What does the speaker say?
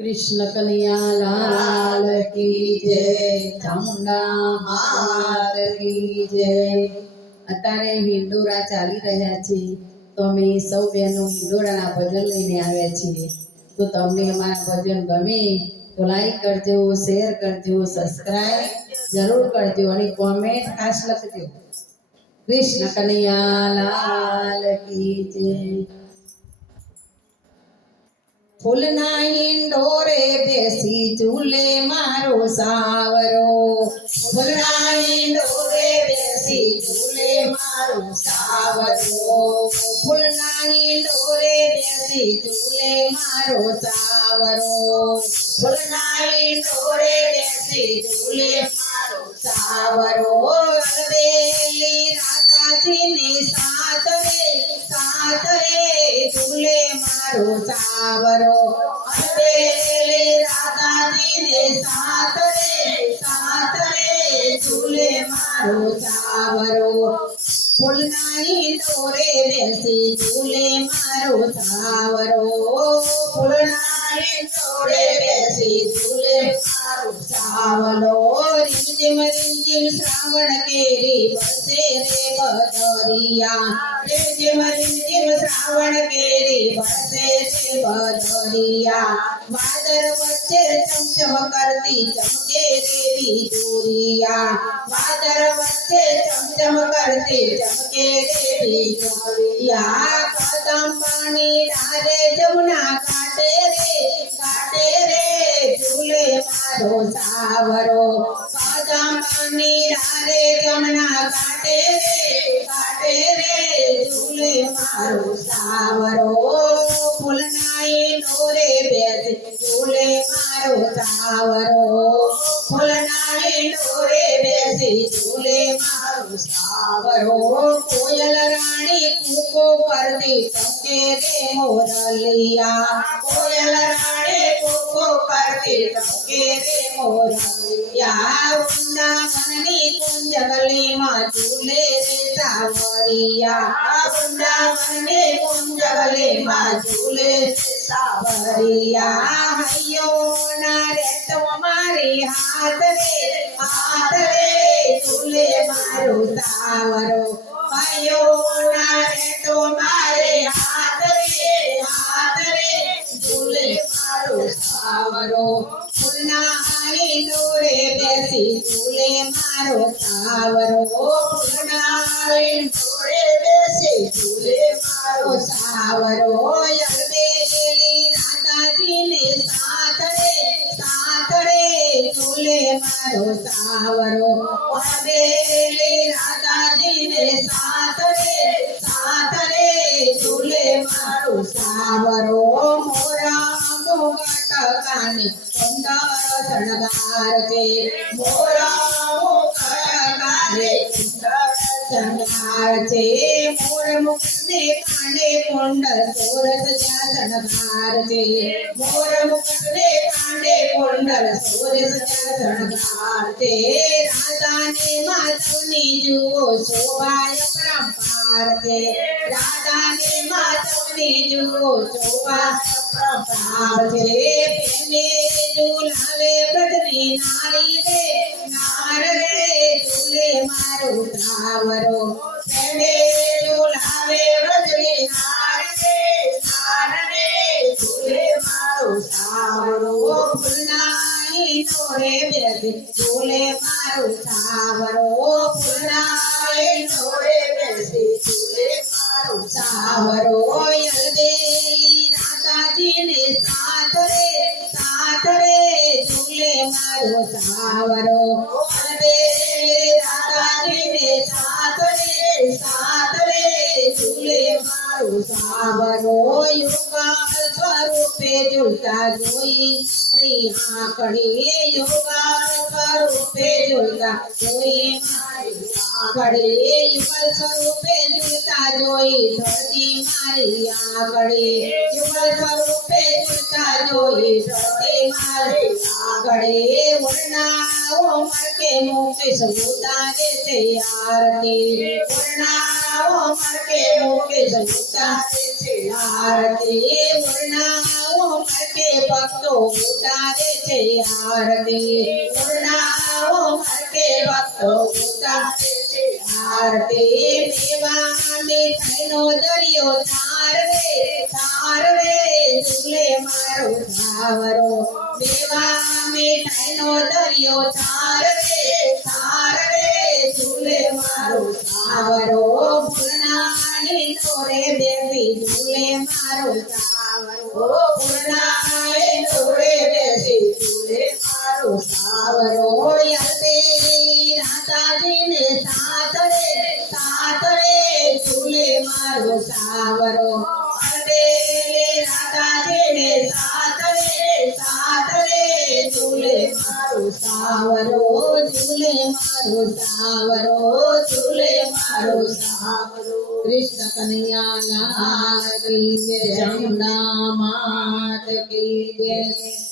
કૃષ્ણ કનૈયા કી જય, ચામુંડા માત કી જય. અત્યારે હિંડોરા ચાલી રહ્યા છે, તો અમે સૌ બહેનો હિંડોરાના ભજન લઈને આવ્યા છીએ. તો તમને અમારા ભજન ગમે તો લાઈક કરજો શેર કરજો સબસ્ક્રાઈબ જરૂર કરજો અને કોમેન્ટ ખાસ લખજો. કૃષ્ણ કનૈયા લાલ કી જય. ફૂલના હિંડોરે બેસી ઝૂલે મારો સાવરો. ફૂલના હિંડોરે બેસી ઝૂલે મારો સાવરો. ફૂલના હિંડોરે બેસી ચૂલે મારો સાવરો. ફૂલના હિંડોરે બેસી ચૂલે મારો સાવરો. અલબેલી રાધાજીને સાત રે, સાત ઝૂલે મારો સાવરો. અલબેલે રાધાજીને સાત રે સાત રે ઝૂલે મારો સાવરો. ફૂલનાની દોરે બેસી ઝૂલે મારો સાવરો. ફૂલનાની દોરે બેસી ઝૂલે મારો સાવલો. રીમઝીમ રીમઝીમ શ્રાવણ કેરી વસે રે બદરિયા રીમઝીમ રીમઝીમ શ્રાવણ કેરી વસે રે બદરિયા વાદર વચ્ચે ચમચમ કરતી ચમકે દેવી ચોરિયા વાદર વચ્ચે ચમચમ કરતી ચમકે દેવી ચોરિયા કદમ પાણી મારો સાવરો ફૂલનાઈ નોરે બેસે ઝૂલે મારો સાવરો. ફૂલનાઈ નોરે બેસી ઝૂલે મારો સાવરો. રાણી કૂકો કરતી મોરલિયા કોયલ રાણી કરતી ચમકે રે મોરલિયા વૃંદાવનની કુંજ ગલીમાં ઝૂલે રે સાવરિયા વૃંદાવનની કુંજ ગલીમાં ઝૂલે રે સાવરિયા હૈયો ના સાવરો ફૂલના હારી દોરે ઝૂલે મારો સાવરો યલબેલી રાધાજીને સાથ રે સાથ ઝૂલે મારો સાવરો મારો સાવરો મુકને કાને કુંડલ સોરસ કુંડલ સોરસ જ્યાં નારી રે નાર રે ઝૂલે મારું સાવરો સાવરો ફૂલનાઈ મારું સાવરો ફૂલનાઈ નોરે બેસી ઝૂલે મારું સાવરો રે સાથ રે ઝૂલે મારો સાવરો યલદેલી રાધાજીને સાથ રે સાથ રે ઝૂલે મારું સાવરો. ઝૂલતા જોઈ શ્રી આંકડી યોગા સ્વરૂપે ઝૂલતા જોઈ, મારી યુગલ સ્વરૂપે ઝૂલતા જોઈ, ધરતી મારી આંકડી યુગલ સ્વરૂપે ઝૂલતા જોઈ, ધરતી મારી આંકડી વર્ણાઓ મરકે મુકેશ ઉતારે છે આરતી. વર્ણાઓ મરકે મુકેશ ઉતારે છે આરતી વર્ણાઓ મરકે ભક્તો ઉતારે છે આરતી. પૂર્ણાઓ માટે ભક્તો ઉતારે દરિયો તારવે તારવે ઝૂલે મારો સાવરો મેવા મીઠાઈનો દરિયો તારવે તારવે ઝૂલે મારો સાવરો સાવરો ઝૂલે મારો સાવરો ઝૂલે મારો સાવરો અરે રાધાજીને સાતરે સાતરે ઝૂલે મારો સાવરો